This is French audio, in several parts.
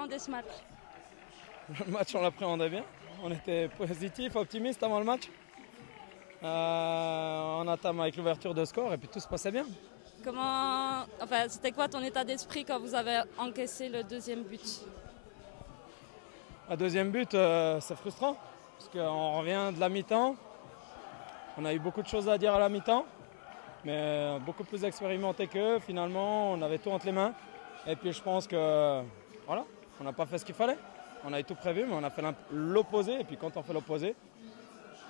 appréhendé ce match? Le match, on l'appréhendait bien. On était positif, optimiste avant le match. On entame avec l'ouverture de score et puis tout se passait bien. C'était quoi ton état d'esprit quand vous avez encaissé le deuxième but? Un deuxième but, c'est frustrant parce qu'on revient de la mi-temps. On a eu beaucoup de choses à dire à la mi-temps, mais beaucoup plus expérimenté qu'eux. Finalement, on avait tout entre les mains. Et puis je pense que voilà, on n'a pas fait ce qu'il fallait. On avait tout prévu, mais on a fait l'opposé. Et puis quand on fait l'opposé,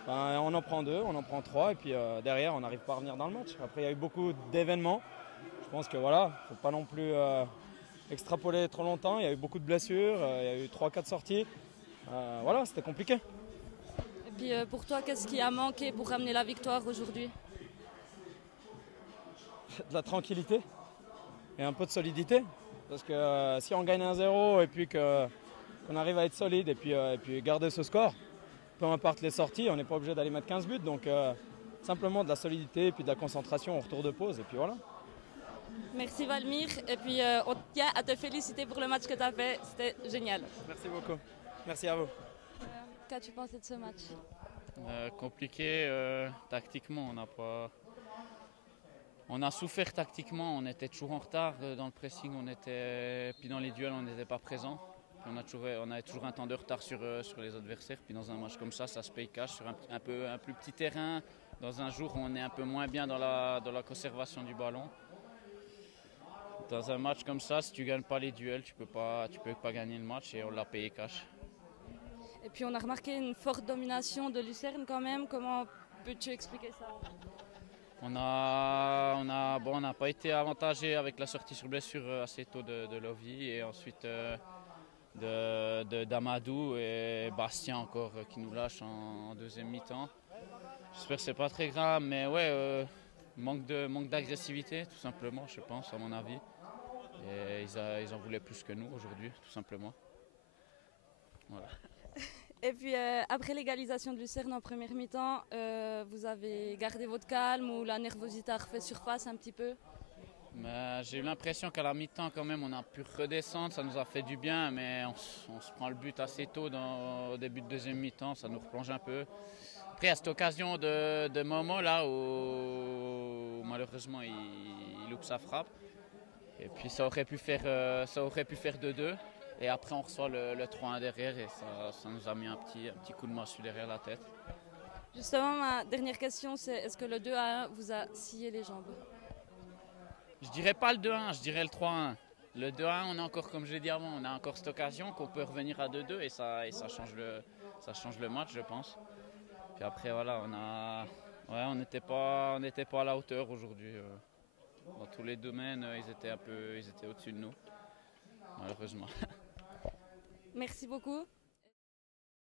ben, on en prend deux, on en prend trois. Et puis derrière, on n'arrive pas à revenir dans le match. Après, il y a eu beaucoup d'événements. Je pense que voilà, il ne faut pas non plus extrapoler trop longtemps. Il y a eu beaucoup de blessures, il y a eu 3-4 sorties. Voilà, c'était compliqué. Et puis pour toi, qu'est-ce qui a manqué pour ramener la victoire aujourd'hui? De la tranquillité et un peu de solidité. Parce que si on gagne 1-0 et puis qu'on arrive à être solide et puis garder ce score, peu importe les sorties, on n'est pas obligé d'aller mettre 15 buts. Donc simplement de la solidité et puis de la concentration au retour de pause. Et puis voilà. Merci Valmir. Et puis on tient à te féliciter pour le match que tu as fait. C'était génial. Merci beaucoup. Merci à vous. Qu'as-tu pensé de ce match? Compliqué tactiquement, on a souffert tactiquement, on était toujours en retard dans le pressing, puis dans les duels on n'était pas présent. On avait toujours un temps de retard sur les adversaires, puis dans un match comme ça se paye cash sur un plus petit terrain, dans un jour où on est un peu moins bien dans la conservation du ballon. Dans un match comme ça, si tu ne gagnes pas les duels, tu peux pas gagner le match et on l'a payé cash. Et puis on a remarqué une forte domination de Lucerne quand même. Comment peux-tu expliquer ça? On n'a pas été avantagé avec la sortie sur blessure assez tôt de Lovie et ensuite d'Amadou et Bastien encore qui nous lâchent en deuxième mi-temps. J'espère que c'est pas très grave, mais ouais, manque d'agressivité tout simplement, je pense, à mon avis. Et ils en voulaient plus que nous aujourd'hui, tout simplement. Voilà. Et puis après l'égalisation de Lucerne en première mi-temps, vous avez gardé votre calme ou la nervosité a refait surface un petit peu? J'ai eu l'impression qu'à la mi-temps quand même on a pu redescendre, ça nous a fait du bien, mais on se prend le but assez tôt au début de deuxième mi-temps, ça nous replonge un peu. Après à cette occasion de Momo là où malheureusement il loupe sa frappe. Et puis ça aurait pu faire 2-2. Et après on reçoit le 3-1 derrière et ça nous a mis un petit coup de massue derrière la tête. Justement, ma dernière question, c'est est-ce que le 2-1 vous a scié les jambes? Je dirais pas le 2-1, je dirais le 3-1. Le 2-1, on a encore, comme je l'ai dit avant, on a encore cette occasion qu'on peut revenir à 2-2 et ça change le match, je pense. Puis après, voilà, on n'était pas à la hauteur aujourd'hui. Dans tous les domaines, ils étaient au-dessus de nous, malheureusement. Merci beaucoup.